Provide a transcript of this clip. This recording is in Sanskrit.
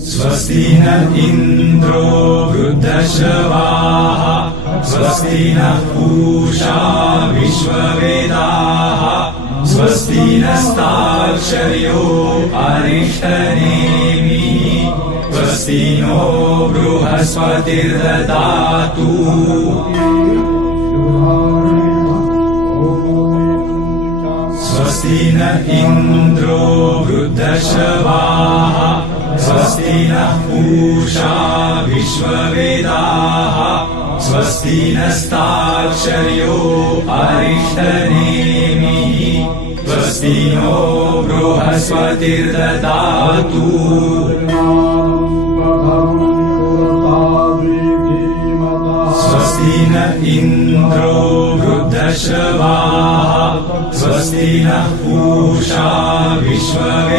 स्वस्ति न इन्द्रो वृद्धश्रवाः स्वस्ति नः पूषा विश्ववेदाः स्वस्ति नस्ताक्षर्यो अरिष्टनेमिः स्वस्ति नो बृहस्पतिर्ददातु स्वस्ति न इन्द्रो वृद्धश्रवाः स्वस्ति नः पूषा विश्ववेदाः स्वस्ति नस्ताक्षर्यो अरिष्टनेमिः स्वस्ति नो बृहस्पतिर्ददातु स्वस्ति न इन्द्रो वृद्धश्रवाः स्वस्ति नः पूषा विश्ववेदाः